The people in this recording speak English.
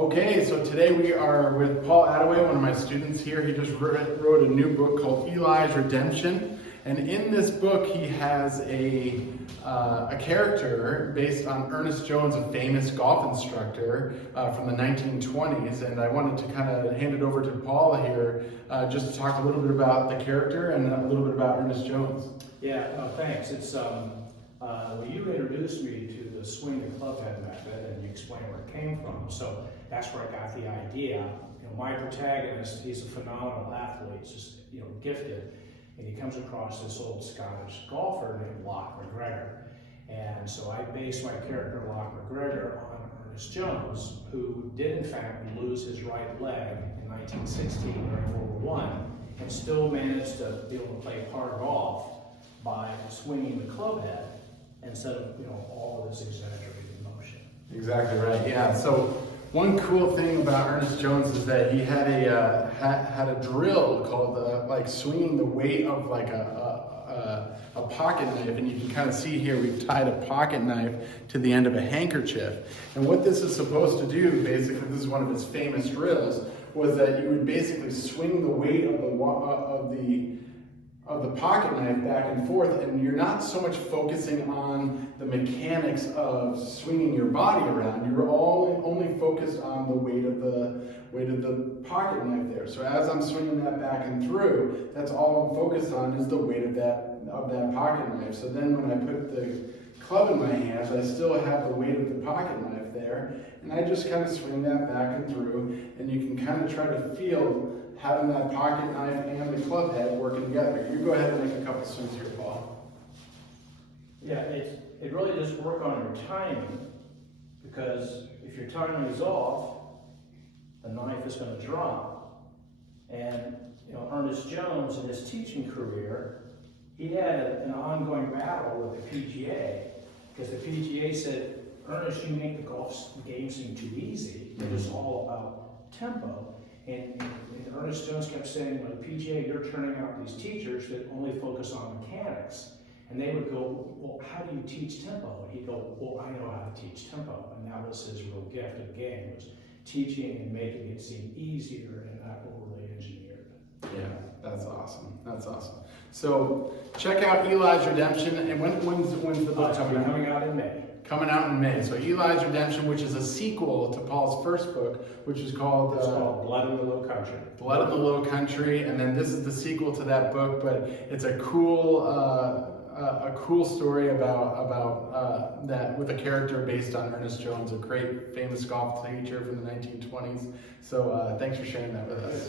Okay, so today we are with Paul Attaway, one of my students here. He just wrote a new book called Eli's Redemption. And in this book, he has a character based on Ernest Jones, a famous golf instructor from the 1920s. And I wanted to kind of hand it over to Paul here just to talk a little bit about the character and a little bit about Ernest Jones. Yeah, thanks. It's well, you introduced me to the swing the club head method, and you explained where it came from. So that's where I got the idea. You know, my protagonist, he's a phenomenal athlete, he's just gifted, and he comes across this old Scottish golfer named Locke McGregor. And so I based my character Locke McGregor on Ernest Jones, who did in fact lose his right leg in 1916 during World War I, and still managed to be able to play par golf by swinging the club head instead of all of this exaggerated motion. Exactly right. Yeah. So one cool thing about Ernest Jones is that he had a drill called like swinging the weight of like a pocket knife, and you can kind of see here we've tied a pocket knife to the end of a handkerchief. And what this is supposed to do, basically, this is one of his famous drills, was that you would basically swing the weight of the pocket knife back and forth, and you're not so much focusing on the mechanics of swinging your body around. You're only focused on the weight of the pocket knife there. So as I'm swinging that back and through, that's all I'm focused on is the weight of that pocket knife. So then when I put the club in my hands, I still have the weight of the pocket knife there, and I just kind of swing that back and through, and you can kind of try to feel having that pocket knife and the club head working together. You go ahead and make a couple swings here, Paul. Yeah, it really does work on your timing, because if your timing is off, the knife is going to drop. And Ernest Jones, in his teaching career, he had an ongoing battle with the PGA, because the PGA said, Ernest, you make the golf game seem too easy. It's all about tempo. And Ernest Jones kept saying, the PGA, you're turning out these teachers that only focus on mechanics. And they would go, well, how do you teach tempo? And he'd go, well, I know how to teach tempo. And that was his real gift of the game, was teaching and making it seem easier and not overly engineered. Yeah, that's awesome. That's awesome. So check out Eli's Redemption. And when's the book coming out? Coming out in May. Coming out in May. So Eli's Redemption, which is a sequel to Paul's first book, which is called Blood in the Low Country. Blood in the Low Country, and then this is the sequel to that book. But it's a cool story about that, with a character based on Ernest Jones, a great famous golf teacher from the 1920s. So thanks for sharing that with us.